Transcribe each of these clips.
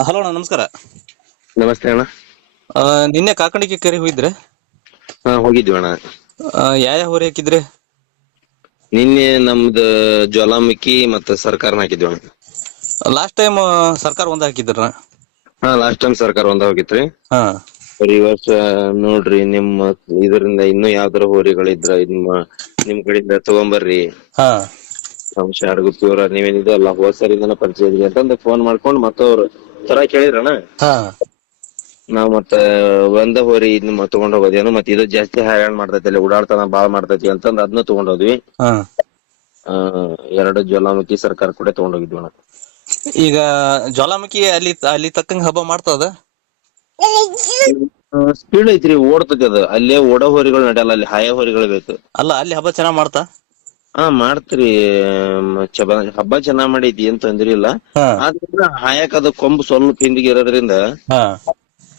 Hello ಅಣ್ಣ ನಮಸ್ಕಾರ. ನಮಸ್ತೆ ಅಣ್ಣ. ಆ, ನಿನ್ನೆ ಕಾಕಣಿಕೆ ಕರಿ ಹೋಗಿದ್ರೆ? ಹಾ ಹೋಗಿದ್ವಿ ಅಣ್ಣ. ಯಾವ ಯಾವ ಹಾಕಿದ್ರೆ ನಿನ್ನೆ ನಮ್ದು ಜ್ವಾಲಾಮುಖಿ ಮತ್ತ ಸರ್ಕಾರನ ಹಾಕಿದ್ವಿ ಅಣ್ಣ. ಲಾಸ್ಟ್ ಟೈಮ್ ಸರ್ಕಾರ ಒಂದ ಹಾಕಿದ್ರ ಹಾ ಲಾಸ್ಟ್ ಟೈಮ್ ಸರ್ಕಾರ ಒಂದ ಹೋಗಿತ್ರಿ ಹಾ. ಈ ವರ್ಷ ನೋಡ್ರಿ ನಿಮ್ಮ ಇದರಿಂದ ಇನ್ನು ಯಾವ್ದಾರ ಹೋರಿಗಳಿದ್ರ ನಿಮ್ಮ ನಿಮ್ ಕಡೆಯಿಂದ ತಗೊಂಬರ್ರಿ. ಹಾ. ನಮ್ ಶಾರ್ಗು ಪ್ಯೂರ ನೀವೇನಿದೆ ಅಲ್ಲ ಹೋದ್ ಸರಿಯಿಂದನ ಪರಿಚಯ ಇದ್ರಿ ಅಂತಂದು ಫೋನ್ ಮಾಡ್ಕೊಂಡು ಮತ್ತ ಅವ್ರು ತರ ಕೇಳಿದ್ರಣ ಹಾ. ನಾವ್ ಮತ್ತ ಒಂದ ಹೋರಿ ಇದನ್ನ ತಗೊಂಡ್ ಹೋಗೋದೇನು ಮತ್ ಇದು ಜಾಸ್ತಿ ಹೈರಾಣ್ ಮಾಡ್ತೈತಿ ಅಲ್ಲಿ ಓಡಾಡ್ತಾನ ಬಾಳ ಮಾಡ್ತೈತಿ ಅಂತಂದ್ ಅದನ್ನ ತಗೊಂಡ್ ಹೋದ್ವಿ. ಹಾ. ಆ ಎರಡು ಜ್ವಾಲಾಮುಖಿ ಸರ್ಕಾರ ಕೂಡ ತಗೊಂಡ್ ಹೋಗಿದ್ವಿ ಅಣ್ಣ. ಈಗ ಜ್ವಾಲಾಮುಖಿ ಅಲ್ಲಿ ಅಲ್ಲಿ ತಕ್ಕಂಗ ಹಬ್ಬ ಮಾಡ್ತದ ಸ್ಪೀಡ್ ಐತ್ರಿ ಓಡ್ತೈತಿ ಅದು. ಅಲ್ಲೇ ಓಡೋ ಹೋರಿಗಳು ನಡೆಯಲ್ಲ ಅಲ್ಲಿ ಹಾಯ ಹೋರಿಗಳು ಬೇಕು. ಅಲ್ಲ ಅಲ್ಲಿ ಹಬ್ಬ ಚೆನ್ನಾಗ್ ಮಾಡ್ತಾ? ಹಾ ಮಾಡ್ತೀರಿ ಚಬ ಹಬ್ಬ ಚೆನ್ನಾಗ್ ಮಾಡೈತಿ ಏನ್ ತೊಂದ್ರಿ ಇಲ್ಲ. ಹಾ. ಆದ್ರ ಹಾಯಕ್ ಅದು ಕೊಂಬು ಸ್ವಲ್ಪ ಹಿಂದಿಗೆ ಇರೋದ್ರಿಂದ ಹಾ.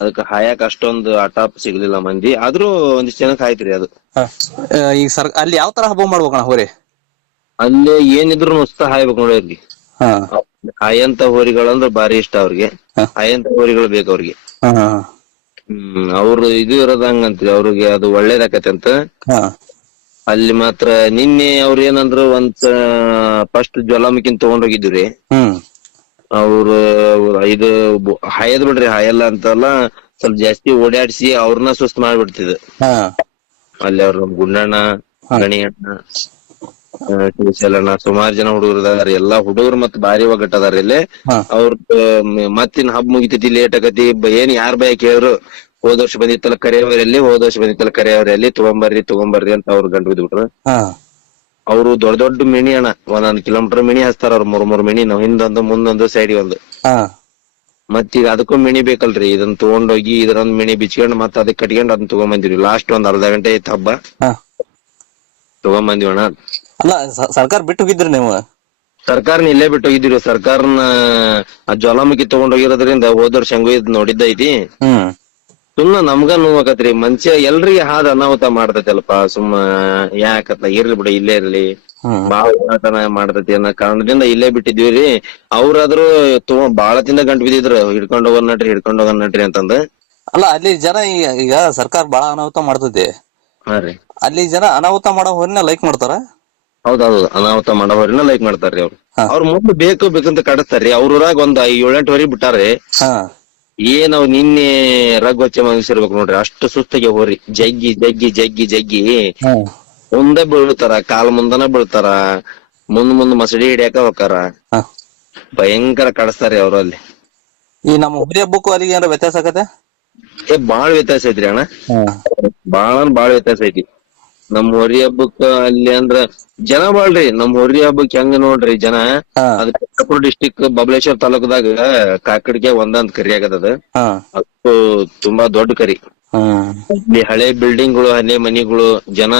ಅದಕ್ಕ ಹಾಯಕ್ ಅಷ್ಟೊಂದು ಅಟಾಪ್ ಸಿಗ್ಲಿಲ್ಲ ಮಂದಿ. ಆದ್ರೂ ಒಂದಿಷ್ಟು ಜನಕ್ ಆಯ್ತ್ರಿ ಅದು. ಹಾ. ಆ, ಈಗ ಸರ್ ಅಲ್ಲಿ ಯಾವ ತರ ಹಬ್ಬ ಮಾಡ್ಬೇಕಣ್ಣ ಹೋರಿ? ಅಲ್ಲಿ ಏನಿದ್ರು ಉತ್ಸಾಹ ಹಾಯ್ಬೇಕು ನೋಡ್ರಿ ಹಾ. ಹಾಯಂತ ಹೋರಿಗಳಂದ್ರ ಬಾರಿ ಇಷ್ಟ ಅವ್ರಿಗೆ. ಹಾ. ಹಾಯಂತ ಹೋರಿಗಳು ಬೇಕು ಅವ್ರಿಗೆ. ಹಾ ಹ್ಮ್ ಅವ್ರು ಇದು ಇರೋದಂಗಂತ್ರಿ ಅವ್ರಿಗೆ ಅದು ಒಳ್ಳೇದಾಕತಿ ಅಂತ. ಹಾ. ಅಲ್ಲಿ ಮಾತ್ರ ನಿನ್ನೆ ಅವ್ರ ಏನಂದ್ರು ಒಂದ್ ಫಸ್ಟ್ ಜ್ವಾಲಾಮುಖಿನ್ ತಗೊಂಡ್ ಹೋಗಿದ್ವಿ ಹ್ಮ್. ಅವ್ರು ಇದು ಹಾಯದ್ ಬಿಡ್ರಿ ಹಾಯಲ್ಲ ಅಂತಲ್ಲ ಸ್ವಲ್ಪ ಜಾಸ್ತಿ ಓಡಾಡ್ಸಿ ಅವ್ರನ್ನ ಸುಸ್ತ ಮಾಡ್ಬಿಡ್ತಿದ್ ಅಲ್ಲಿ ಅವ್ರ ಗುಂಡಣ್ಣ ಗಣಿ ಅಣ್ಣ ಆ, ಶ್ರೀಶೈಲಣ್ಣ ಸುಮಾರು ಜನ ಹುಡುಗರು ಅದಾರ ಎಲ್ಲಾ ಹುಡುಗರು ಮತ್ ಬಾರಿ ಒಗ್ಗಟ್ಟದಾರ ಇಲ್ಲಿ. ಹಾ. ಅವ್ರ ಮತ್ತಿನ್ ಹಬ್ಬ ಮುಗಿತೈತಿ ಲೇಟ್ ಆಗತಿ ಏನ್ ಯಾರ್ ಬಯ ಕೇಳಿದ್ರು ಹೋದ ವರ್ಷ ಬಂದಿತ್ತಲ್ಲ ಕರೆಯವರಲ್ಲಿ ಹೋದ ವರ್ಷ ಬಂದಿತ್ತಲ್ಲ ಕರೆಯವರಲ್ಲಿ ತಗೊಂಬರ್ರಿ ತಗೊಂಬರ್ರಿ ಅಂತ ಅವ್ರು ಗಂಡು ಬಿದ್ಬಿಟ್ರು ಹಾ. ಅವ್ರು ದೊಡ್ಡ ದೊಡ್ಡ ಮಿಣಿ ಅಣ್ಣ. ಒಂದೊಂದ್ ಕಿಲೋಮೀಟರ್ ಮಿಣಿ ಹಚ್ತಾರ ಅವ್ರ ಮೂರ್ ಮೂರ್ ಮಿಣಿ ನಾವ್ ಹಿಂದೊಂದು ಮುಂದೊಂದು ಸೈಡ್ ಒಂದು. ಮತ್ತ ಈಗ ಅದಕ್ಕೂ ಮಿಣಿ ಬೇಕಲ್ರಿ. ಇದನ್ನ ತಗೊಂಡೋಗಿ ಇದ್ರೊಂದ್ ಮಿಣಿ ಬಿಚ್ಕೊಂಡ್ ಮತ್ತ ಅದಕ್ಕೆ ಕಟ್ಕೊಂಡ್ ಅದನ್ನ ತಗೊಂಬಂದಿವಿ ಲಾಸ್ಟ್ ಒಂದ್ ಅರ್ಧ ಗಂಟೆ ಐತ್ ಹಬ್ಬ. ಹಾ. ಅಣ್ಣ. ಅಲ್ಲ ಸ- ಸರ್ಕಾರ ಬಿಟ್ಟು ಹೋಗಿದ್ರಿ ನೀವು? ಸರ್ಕಾರನ ಇಲ್ಲೇ ಬಿಟ್ಟು ಹೋಗಿದ್ದೀರಿ ಸರ್ಕಾರನ ಆ ಜ್ವಾಲಾಮುಖಿ ತಗೊಂಡ್ ಹೋಗಿರೋದ್ರಿಂದ ಹೋದ ವರ್ಷ ಹೆಂಗೋ ಇದ್ ನೋಡಿದ್ದೈತಿ ಹ್ಮ್. ಸುಮ್ನ ನಮ್ಗ ನೋವಾಕತ್ರಿ ಮನುಷ್ಯ ಎಲ್ರಿಗೆ ಹಾದ ಅನಾಹುತ ಮಾಡ್ತೈತಲ್ಪ. ಸುಮ್ಮ ಯಾಕತ್ಲ? ಇರ್ಲಿ ಬಿಡು ಇಲ್ಲೇ ಇರ್ಲಿ. ಬಾಳ ಹೋರಾಟನ ಮಾಡ್ತೈತಿ ಅನ್ನೋ ಕಾರಣದಿಂದ ಇಲ್ಲೇ ಬಿಟ್ಟಿದ್ವಿ ರೀ ಅವ್ರಾದ್ರೂ ತಗೊ ಬಾಳ ತಿಂದ ಗಂಟ್ ಬಿದ್ದಿದ್ರು. ಹಿಡ್ಕೊಂಡ್ ಹೋಗೋನ್ ನಡ್ರಿ ಹಿಡ್ಕೊಂಡ್ ಹೋಗೋನ್ ನಡ್ರಿ ಅಂತಂದ. ಅಲ್ಲ ಅಲ್ಲಿ ಜನ ಈ- ಈಗ ಸರ್ಕಾರ ಬಹಳ ಅನಾಹುತ ಮಾಡ್ತೈತಿ. ಹಾ ರೀ. ಅಲ್ಲಿ ಜನ ಅನಾಹುತ ಮಾಡೋ ಹೊರನ ಲೈಕ್ ಮಾಡ್ತಾರ? ಹೌದೌದು ಅನಾಹುತ ಮಾಡೋವ್ರನ್ನ ಲೈಕ್ ಮಾಡ್ತಾರ್ರಿ ಅವ್ರು. ಹಾ. ಅವ್ರ ಮೊದ್ಲು ಬೇಕು ಬೇಕಂತ ಕಡಿಸ್ತಾರ್ರಿ. ಅವ್ರ ಊರಾಗ ಒಂದ್ ಏಳೆಂಟು ವರಿ ಬಿಟ್ಟಾರ್ರಿ. ಹಾ. ಏನ್ ಅವ್ ನಿನ್ನೆ ರಗ್ಗೊಚ್ಚೆ ಮನುಷ್ಯರ್ಬೇಕು ನೋಡ್ರಿ. ಅಷ್ಟು ಸುಸ್ತಿಗೆ ಹೋರಿ. ಜಗ್ಗಿ ಜಗ್ಗಿ ಜಗ್ಗಿ ಜಗ್ಗಿ. ಮುಂದ ಬೀಳ್ತಾರ ಕಾಲ್ ಮುಂದನ ಬೀಳ್ತಾರ ಮುಂದ್ ಮುಂದ್ ಮಸಡಿ ಹಿಡಿಯಾಕ ಹೋಕಾರ ಭಯಂಕರ ಕಡಿಸ್ತಾರಿ ಅವ್ರಲ್ಲಿ ಈ ನಮ್ಮ ಹುರಿ ಹಬ್ಬಕ್ಕೂ ಅಲ್ಲಿಗೆ ಏನಾರ ವ್ಯತ್ಯಾಸ ಆಗತ್ತೆ ಏ ಬಾಳ್ ವ್ಯತ್ಯಾಸ ಐತ್ರಿ ಅಣ್ಣ. ಬಾಳ್ ಬಾಳ ವ್ಯತ್ಯಾಸ ಐತಿ. ನಮ್ ಹೊರಿ ಹಬ್ಬಕ್ಕ ಅಲ್ಲಿ ಅಂದ್ರ ಜನ ಬಾಳ್ರಿ ನಮ್ ಹೊರಿ ಹಬ್ಬಕ್ ಹೆಂಗ್ ನೋಡ್ರಿ ಜನ? ಹಾ. ಅದ್ ಕನಕಪುರ ಡಿಸ್ಟಿಕ್ ಬಬಲೇಶ್ವರ ತಾಲೂಕದಾಗ ಕಾಕಡಿಗೆ ಒಂದಂತ ಕರಿ ಆಗದ ಹಾ. ಅದು ತುಂಬಾ ದೊಡ್ಡ ಕರಿ. ಹಳೆ ಇಲ್ಲಿ ಹಳೆ ಬಿಲ್ಡಿಂಗ್ಗಳು ಹಳೆ ಮನಿಗಳು ಜನ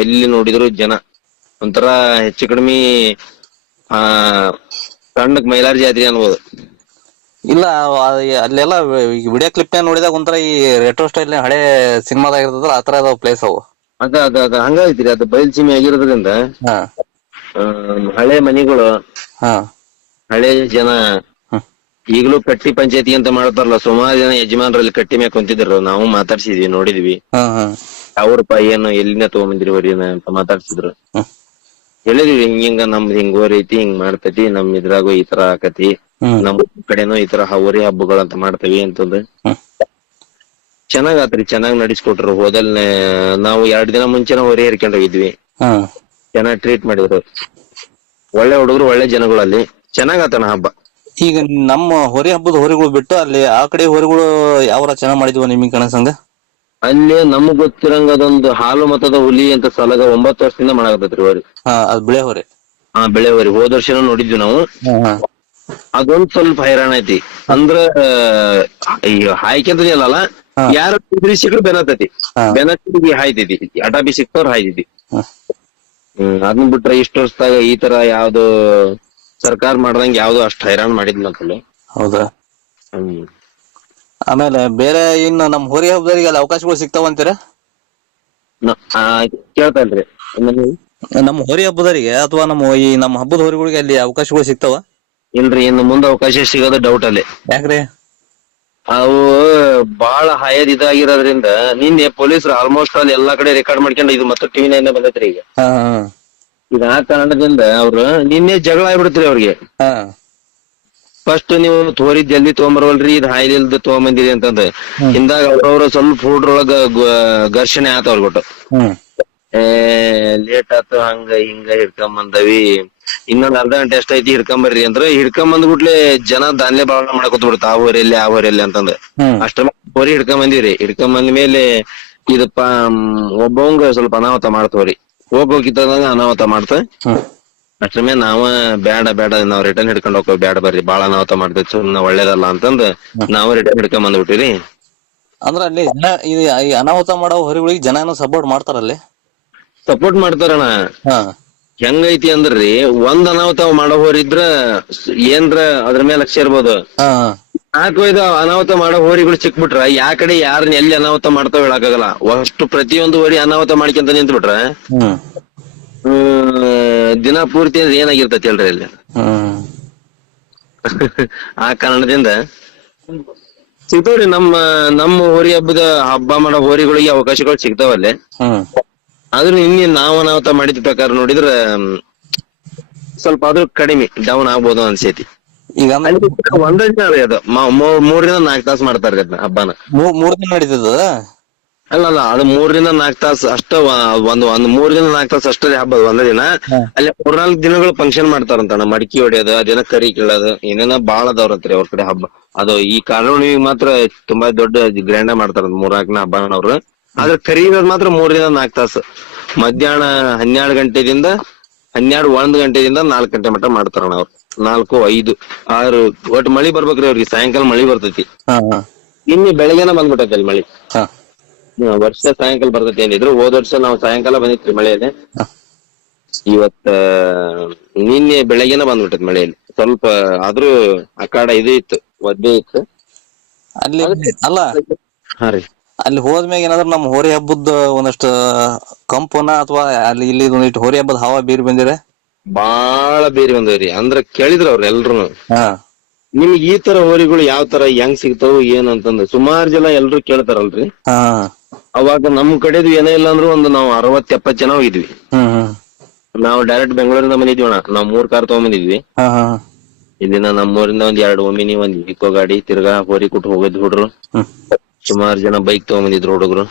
ಎಲ್ಲಿ ನೋಡಿದ್ರು ಜನ. ಒಂಥರ ಹೆಚ್ಚು ಕಡಿಮೆ ಆ ಸಣ್ಣಕ್ ಮೈಲಾರ ಜಾತ್ರೆ ಅನ್ಬೋದು. ಇಲ್ಲ ಅಲ್ಲೆಲ್ಲಾ ಅಲ್ಲೆಲ್ಲ ವಿಡಿಯೋ ಕ್ಲಿಪ್ ನೋಡಿದಾಗ ಒಂಥರ ಈ ರೆಟ್ರೋ ಸ್ಟೈಲ್ ಹಳೆ ಸಿನಿಮಾದಾಗ ಇರ್ತದಲ್ಲ ಆ ತರ ಅದಾವ ಪ್ಲೇಸ್ ಅವು. ಅದ ಅದ ಅದ. ಹಂಗೈತ್ರಿ ಅದು ಬಯಲ್ ಸೀಮೆ ಆಗಿರೋದ್ರಿಂದ ಹಾ. ಆಮ್, ಹಳೆ ಮನಿಗಳು ಹಾ. ಹಳೆ ಜನ ಹ್ಮ್. ಈಗಲೂ ಕಟ್ಟಿ ಪಂಚಾಯತಿ ಅಂತ ಮಾಡ್ತಾರಲ್ಲ ಸುಮಾರು ಜನ ಯಜಮಾನರಲ್ಲಿ ಕಟ್ಟಿ ಮ್ಯಾಗ ಕುಂತಿದ್ರು ನಾವು ಮಾತಾಡ್ಸಿದ್ವಿ ನೋಡಿದ್ವಿ. ಹಾ ಹಾ. ಅವ್ರಪ್ಪ ಏನು ಎಲ್ಲಿಂದ ತಗೊಂಬಂದಿರಿ ವರಿನ ಅಂತ ಮಾತಾಡ್ಸಿದ್ರು. ಹ್ಮ್. ಹೇಳಿದ್ವಿ ಹಿಂಗ ಹಿಂಗ ನಮ್ದು ಹಿಂಗ್ ಓರಿ ಐತಿ ಹಿಂಗ್ ಮಾಡ್ತೈತಿ ನಮ್ ಇದ್ರಾಗು ಈ ತರ ಆಕತಿ ಹ್ಮ್. ನಮ್ ಕಡೆನೂ ಈ ತರ ಹವರಿ ಹಬ್ಬಗಳಂತ ಮಾಡ್ತೇವಿ ಅಂತಂದು. ಹ್ಮ್. ಚೆನ್ನಾಗ್ ಆತ್ರಿ ಚೆನ್ನಾಗ್ ನಡೆಸ್ಕೊಟ್ರು. ಹೋದಲ್ನೇ ನಾವು ಎರಡ್ ದಿನ ಮುಂಚೆನ ಹೊರೆ ಹೇರ್ಕೊಂಡ್ ಹೋಗಿದ್ವಿ. ಹಾ. ಚೆನ್ನಾಗ್ ಟ್ರೀಟ್ ಮಾಡಿದ್ರು. ಒಳ್ಳೆ ಹುಡುಗರು ಒಳ್ಳೆ ಜನಗಳಲ್ಲಿ. ಚೆನ್ನಾಗ್ ಆತನ ಹಬ್ಬ. ಈಗ ನಮ್ಮ ಹೊರೆ ಹಬ್ಬದ ಹೊರೆಗಳು ಬಿಟ್ಟು ಅಲ್ಲಿ ಆ ಕಡೆ ಹೊರಿಗಳು ಯಾವ ಚೆನ್ನಾಗ್ ಮಾಡಿದ್ವ ನಿಮಗೆ ಕಣಸಂಗ ಅಲ್ಲಿ ನಮಗ್ ಗೊತ್ತಿರಂಗ ಅದೊಂದು ಹಾಲು ಮತದ ಹುಲಿ ಅಂತ ಸಲಗ ಒಂಬತ್ತು ವರ್ಷದಿಂದ ಮಾಡಾಕತ್ತೈತ್ರಿ ಹೊರಿ. ಹಾ ಅದ್ ಬಿಳೆ ಹೊರೆ. ಹಾ ಬೆಳೆ ಹೊರಿ. ಹೋದ ವರ್ಷನ ನೋಡಿದ್ವಿ ನಾವು. ಹಾ ಅದೊಂದ್ ಸ್ವಲ್ಪ ಹೈರಾಣ ಐತಿ. ಅಂದ್ರ ಆ, ಈ ಯಾರ ಸಿಕ್ಕರು ಬೆನತತಿ ಬೆನತಿ ಹಾಯ್ತೈತಿ ಅಟಾಬಿ ಸಿಕ್ತವ್ರ. ಹ್ಮ್ ಅದನ್ನ ಬಿಟ್ರೆ ಇಷ್ಟು ವರ್ಷದಾಗ ಈ ತರ ಯಾವ್ದು ಸರ್ಕಾರ ಮಾಡ್ದಂಗ ಯಾವ್ದು ಅಷ್ಟ್ ಹೈರಾಣ ಮಾಡಿದ್ ಅಂತಲ್ಲ ಹೌದಾ? ಹ್ಮ್. ಆಮೇಲೆ ಬೇರೆ ಇನ್ನು ನಮ್ಮ ಹೊರಿ ಹಬ್ಬದವರಿಗೆ ಅಲ್ಲಿ ಅವಕಾಶಗಳು ಸಿಗ್ತಾವ ಅಂತೀರ? ಆ, ಕೇಳ್ತಾ ಇಲ್ರಿ. ನಮ್ಮ ಹೊರಿ ಹಬ್ಬದವರಿಗೆ ಅಥವಾ ನಮ್ಮ ಈ ನಮ್ಮ ಹಬ್ಬದ ಹೊರಿಗಳಿಗೆ ಅಲ್ಲಿ ಅವಕಾಶಗಳು ಸಿಗ್ತಾವ? ಇಲ್ರಿ ಇನ್ನು ಮುಂದೆ ಅವಕಾಶ ಸಿಗೋದು ಡೌಟ್ ಅಲ್ಲಿ. ಯಾಕ್ರಿ? ಅವು ಬಾಳ ಹಾಯದ ಇದಾಗಿರೋದ್ರಿಂದ ನಿನ್ನೆ ಪೊಲೀಸರು ಆಲ್ಮೋಸ್ಟ್ ಅಲ್ಲಿ ಎಲ್ಲಾ ಕಡೆ ರೆಕಾರ್ಡ್ ಮಾಡ್ಕೊಂಡು ಇದು ಮತ್ತೆ ಟಿವಿ ನೈನ್ ಬಂದೈತ್ರಿ ಈಗ. ಇದು ಆ ಕಾರಣದಿಂದ ಅವ್ರು ನಿನ್ನೆ ಜಗಳ ಆಗ್ಬಿಡ್ತ್ರಿ ಅವ್ರಿಗೆ. ಫಸ್ಟ್ ನೀವು ತೋರಿ ಜಲ್ದಿ ತೊಗೊಂಬರ್ವಲ್ರಿ ಇದು ಹಾಯ್ದಿಲ್ದ ತೊಗೊಂಬಂದಿರಿ ಅಂತಂದ್ರೆ ಹಿಂದಾಗ ಅವ್ರವ್ರ ಸ್ವಲ್ಪ ಹುಡ್ರೊಳಗ ಘರ್ಷಣೆ ಆತ ಹ್ಮ್. ಏ ಲೇಟ್ ಆತು ಹಂಗ ಹಿಂಗ ಹಿಡ್ಕೊಂಡ್ ಬಂದವಿ ಇನ್ನೊಂದ್ ಅರ್ಧ ಗಂಟೆ ಎಷ್ಟೈತಿ ಐತಿ ಹಿಡ್ಕೊಂಬರ್ರಿ ಅಂದ್ರ ಹಿಡ್ಕೊಂಡ್ ಬಂದ್ಬಿಟ್ಲೆ ಜನ ದಾನ್ಲೆ ಬಾಳ ಮಾಡಕೊತ್ ಬಿಡ್ತ ಆ ಊರಲ್ಲಿ ಆ ಊರಲ್ಲಿ ಅಂತಂದ ಹ್ಮ್. ಅಷ್ಟ ಹೋರಿ ಹಿಡ್ಕೊಂಡ್ ಬಂದಿವ್ರಿ ಹಿಡ್ಕೊಂಡ್ ಬಂದ ಮೇಲೆ ಇದಪ್ಪ ಒಬ್ಬವಂಗ ಸ್ವಲ್ಪ ಅನಾಹುತ ಮಾಡ್ತವ್ರಿ. ಹೋಗೋಕಿತ್ತಂಗ ಅನಾಹುತ ಮಾಡ್ತ. ಹ್ಮ್. ಅಷ್ಟ್ರ ಮೇಲೆ ನಾವ ಬ್ಯಾಡ ಬ್ಯಾಡ ನಾವ್ ರಿಟರ್ನ್ ಹಿಡ್ಕೊಂಡ್ ಹೋಗ್ ಬ್ಯಾಡ ಬರ್ರಿ. ಬಾಳ ಅನಾಹುತ ಮಾಡ್ತೇವೆ ಸುಮ್ನ ಒಳ್ಳೇದಲ್ಲ ಅಂತಂದ್ ನಾವ್ ರಿಟರ್ನ್ ಹಿಡ್ಕೊಂಡ್ ಬಂದ್ಬಿಟ್ಟಿರಿ ಅಂದ್ರ ಅಲ್ಲಿ ಜನ ಇದು ಈ ಅನಾಹುತ ಮಾಡೋ ಹೊರಿಗಳಿಗೆ ಜನ ಏನೋ ಸಪೋರ್ಟ್ ಮಾಡ್ತಾರಲ್ಲಿ? ಸಪೋರ್ಟ್ ಮಾಡ್ತಾರಣ್ಣ. ಹಾ. ಹೆಂಗೈತಿ ಅಂದ್ರಿ ಒಂದ್ ಅನಾಹುತ ಮಾಡೋ ಹೋರಿದ್ರ ಸ್- ಏನ್ರ ಅದ್ರ ಮೇಲೆ ಲಕ್ಷ ಇರ್ಬೋದು. ನಾಲ್ಕು ಐದು ಅನಾಹುತ ಮಾಡೋ ಹೋರಿಗಳು ಸಿಕ್ಬಿಟ್ರ ಯಾ ಕಡೆ ಯಾರನ್ನ ಎಲ್ಲಿ ಅನಾಹುತ ಮಾಡ್ತಾವ ಹೇಳಕ್ಕಾಗಲ್ಲ. ಅಷ್ಟು ಪ್ರತಿಯೊಂದು ಹೋರಿ ಅನಾಹುತ ಮಾಡ್ಕೊಂತ ನಿಂತ್ಬಿಟ್ರ ದಿನ ಪೂರ್ತಿ ಅಂದ್ರೆ ಏನಾಗಿರ್ತೈತಿ ಹೇಳ್ರಿ ಅಲ್ಲಿ? ಆ ಕಾರಣದಿಂದ ಸಿಗ್ತಾವ್ರಿ ನಮ್ಮ ನಮ್ಮ ಹೋರಿ ಹಬ್ಬದ ಹಬ್ಬ ಮಾಡೋ ಹೋರಿಗಳಿಗೆ ಅವಕಾಶಗಳು ಸಿಗ್ತಾವಲ್ಲಿ. ಆದ್ರೂ ನಿನ್ನೆ ನಾವು ಅನಾಹುತ ಮಾಡಿದ ಪ್ರಕಾರ ನೋಡಿದ್ರ ಸ್ವಲ್ಪ ಆದ್ರೂ ಕಡಿಮೆ ಡೌನ್ ಆಗ್ಬೋದು ಅನ್ಸೈತಿ. ಈಗ ಒಂದೇ ದಿನ ರೀ ಅದು. ಮ- ಮೂ- ಮೂರರಿಂದ ನಾಲ್ಕು ತಾಸು ಮಾಡ್ತಾರ್ರಿ ಅದನ್ನ ಹಬ್ಬನ. ಮೂ- ಮೂರ್ ದಿನ ನಡೀತದ? ಅಲ್ಲ ಅಲ್ಲ ಅದು ಮೂರರಿಂದ ನಾಲ್ಕು ತಾಸು ಅಷ್ಟ ವ- ಒಂದು ಒಂದು ಮೂರರಿಂದ ನಾಲ್ಕು ತಾಸು ಅಷ್ಟೇ ಹಬ್ಬ ಒಂದೇ ದಿನ. ಅಲ್ಲಿ ಮೂರ್ನಾಲ್ಕು ದಿನಗಳು ಫಂಕ್ಷನ್ ಮಾಡ್ತಾರಂತಣ್ಣ ಮಡಿಕೆ ಹೊಡೆಯೋದು ಅದೇನ ಕರಿ ಕೀಳೋದು ಏನೇನ ಬಾಳ ಅದಾವ್ರತ್ರಿ ಅವ್ರ ಕಡೆ ಹಬ್ಬ. ಅದು ಈ ಕಾರಣವಿಗೆ ಮಾತ್ರ ತುಂಬಾ ದೊಡ್ಡ ಗ್ರ್ಯಾಂಡ್ ಮಾಡ್ತಾರ ಮೂರ್ನಾಲ್ಕನ ಹಬ್ಬನ ಅವ್ರು ಆದ್ರೆ ಕರಿಯೋದ್ ಮಾತ್ರ ಮೂರರಿಂದ ನಾಲ್ಕು ತಾಸು. ಮಧ್ಯಾಹ್ನ ಹನ್ನೆರಡು ಗಂಟೆದಿಂದ ಹನ್ನೆರಡು ಒಂದ್ ಗಂಟೆದಿಂದ ನಾಲ್ಕು ಗಂಟೆ ಮಟ್ಟ ಮಾಡ್ತಾರ ಅವ್ರು. ನಾಲ್ಕು ಐದು ಆರು. ಒಟ್ಟು ಮಳಿ ಬರ್ಬೇಕ್ರಿ ಅವ್ರಿಗೆ. ಸಾಯಂಕಾಲ ಮಳಿ ಬರ್ತೈತಿ. ನಿನ್ನೆ ಬೆಳಗ್ಗೆನ ಬಂದ್ಬಿಟ್ಟೈತಿ ಅಲ್ಲಿ ಮಳಿ. ಹ್ಮ್, ವರ್ಷ ಸಾಯಂಕಾಲ ಬರ್ತೈತಿ ಏನಿದ್ರು ಹೋದ ವರ್ಷ ನಾವು ಸಾಯಂಕಾಲ ಬಂದಿತ್ರಿ ಮಳೆಯಲ್ಲಿ. ಇವತ್ತ ನಿನ್ನೆ ಬೆಳಗ್ಗೆನ ಬಂದ್ಬಿಟ್ಟೈತಿ ಮಳೆಯಲ್ಲಿ. ಸ್ವಲ್ಪ ಆದ್ರೂ ಅಕಾಡ ಇದು ಇತ್ತು ಒದ್ದೆ ಇತ್ತು. ಅಲ್ಲಿ ಅಲ್ಲ. ಹಾ ರೀ. ಅಲ್ಲಿ ಹೋದ್ಮ್ಯಾಗ ಏನಾದ್ರು ನಮ್ಮ ಹೋರಿ ಹಬ್ಬದ ಒಂದಷ್ಟು ಕಂಪನ ಅಥವಾ ಅಲ್ಲಿ ಇಲ್ಲಿ ಒಂದಿಷ್ಟು ಹೋರಿ ಹಬ್ಬದ ಹವಾ ಬೀರ್ ಬಂದಿರ ಬಾಳ ಬೇರೆ ಬಂದವ್ರಿ. ಅಂದ್ರ ಕೇಳಿದ್ರ ಅವ್ರ ಎಲ್ರು ಹಾ. ನಿಮ್ಗ್ ಈ ತರ ಹೋರಿಗಳು ಯಾವ ತರ ಹೆಂಗ್ ಸಿಗ್ತಾವು ಏನ್ ಅಂತಂದ. ಸುಮಾರು ಜನ ಎಲ್ರು ಕೇಳ್ತಾರಲ್ರಿ. ಹಾ. ಅವಾಗ ನಮ್ ಕಡೆದು ಏನೇ ಇಲ್ಲ ಅಂದ್ರು ಒಂದು ನಾವು ಅರವತ್ ಎಪ್ಪತ್ ಜನ ಹೋಗಿದ್ವಿ. ಹ್ಮ್ ಹ್ಮ್. ನಾವು ಡೈರೆಕ್ಟ್ ಬೆಂಗಳೂರಿಂದ ಬಂದಿದ್ವಿ ಅಣ್ಣ. ನಾವ್ ಮೂರ್ ಕಾರ್ ತಗೊಂಬಂದಿದ್ವಿ. ಹಾ ನಮ್ಮೂರಿಂದ ಒಂದ್ ಎರಡು ಒಮಿನಿ ಒಂದ್ ಇಕೋ ಗಾಡಿ ತಿರ್ಗಾ ಹೋರಿ ಕುಟ್ ಹೋಗಿದ್ ಹುಡ್ರು. ಹ್ಮ್. ಸುಮಾರು ಜನ ಬೈಕ್ ತಗೊಂಬಂದಿದ್ರು ಹುಡುಗರು.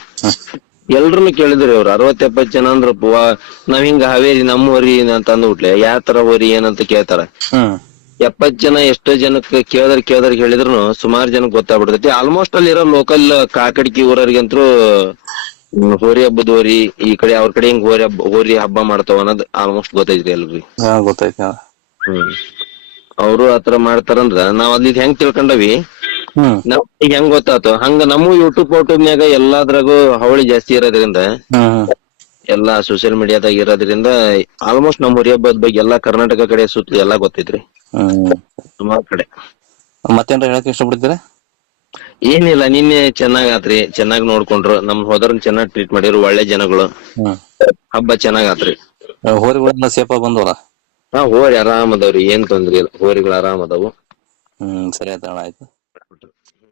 ಎಲ್ರು ಎಲ್ರನ್ನು ಕೇಳಿದ್ರಿ ಅವ್ರು ಅರವತ್ ಎಪ್ಪತ್ ಜನ ಅಂದ್ರ ನಾವ್ ಹಿಂಗ ಹಾವೇರಿ ನಮ್ಮ ಹೊರಿ ಅಂತ ಅಂದ್ಬಿಟ್ಲೆ. ಯಾವ ತರ ಹೊರಿ ಏನಂತ ಕೇಳ್ತಾರ. ಎಪ್ಪತ್ ಜನ ಎಷ್ಟೋ ಜನಕ್ಕೆ ಕೇಳಿದ್ರ ಕೇಳಿದ್ರ ಹೇಳಿದ್ರು ಸುಮಾರು ಜನಕ್ ಗೊತ್ತಾಗ್ಬಿಡ್ತೈತಿ. ಆಲ್ಮೋಸ್ಟ್ ಅಲ್ಲಿರೋ ಲೋಕಲ್ ಕಾಕಡ್ಕಿ ಊರವ್ರಿಗಂತೂ ಹೋರಿ ಹಬ್ಬದ ಹೋರಿ ಈ ಕಡೆ ಅವ್ರ ಕಡೆ ಹಿಂಗ್ ಹೋರಿ ಹಬ್ಬ ಹೋರಿ ಹಬ್ಬ ಮಾಡ್ತಾವ ಅನ್ನೋದು ಆಲ್ಮೋಸ್ಟ್ ಗೊತ್ತೈತ್ರಿ ಎಲ್ರಿ ಹಾ ಗೊತ್ತಾಯ್ತು. ಹ್ಮ್. ಅವರು ಆತರ ಮಾಡ್ತಾರಂದ್ರ ನಾವ್ ಅಲ್ಲಿ ಹೆಂಗ್ ತಿಳ್ಕೊಂಡವಿ ನಾವ್ ಈಗ ಹೆಂಗ್ ಗೊತ್ತಾತು? ಹಂಗ ನಮ್ಮ ಯೂಟ್ಯೂಬ್ ಯೂಟ್ಯೂಬ್ನ್ಯಾಗ ಎಲ್ಲಾದ್ರಾಗೂ ಹಾವಳಿ ಜಾಸ್ತಿ ಇರೋದ್ರಿಂದ ಎಲ್ಲಾ ಸೋಶಿಯಲ್ ಮೀಡಿಯಾದಾಗ ಇರೋದ್ರಿಂದ ಆಲ್ಮೋಸ್ಟ್ ನಮ್ಮ ಹುರಿ ಹಬ್ಬದ ಬಗ್ಗೆ ಎಲ್ಲಾ ಕರ್ನಾಟಕ ಕಡೆ ಸುತ್ತ ಎಲ್ಲಾ ಗೊತ್ತೈತ್ರಿ ಸುಮಾರ್ ಕಡೆ. ಮತ್ತೇನ್ರ ಹೇಳಕ್ ಇಷ್ಟಪಡ್ತೀರಾ? ಏನಿಲ್ಲ ನಿನ್ನೆ ಚೆನ್ನಾಗ್ ಆತ್ರಿ. ಚೆನ್ನಾಗ್ ನೋಡ್ಕೊಂಡ್ರು. ನಮ್ ಹೋದ್ರನ್ ಚೆನ್ನಾಗ್ ಟ್ರೀಟ್ ಮಾಡಿದ್ರು. ಒಳ್ಳೆ ಜನಗಳು. ಹಬ್ಬ ಚೆನ್ನಾಗ್ ಆತ್ರಿ. ಹೋರಿಗಳೆಲ್ಲ ಸೇಫ್ ಆಗಿ ಬಂದವಲ್ಲ? ಹಾ ಹೋರಿ ಆರಾಮ್ ಅದಾವ್ರಿ. ಏನ್ ತೊಂದ್ರಿ ಇಲ್ಲ. ಹೋರಿಗಳು ಆರಾಮ್ ಅದಾವು. ಹ್ಮ್ ಸರಿ ಆಯ್ತು.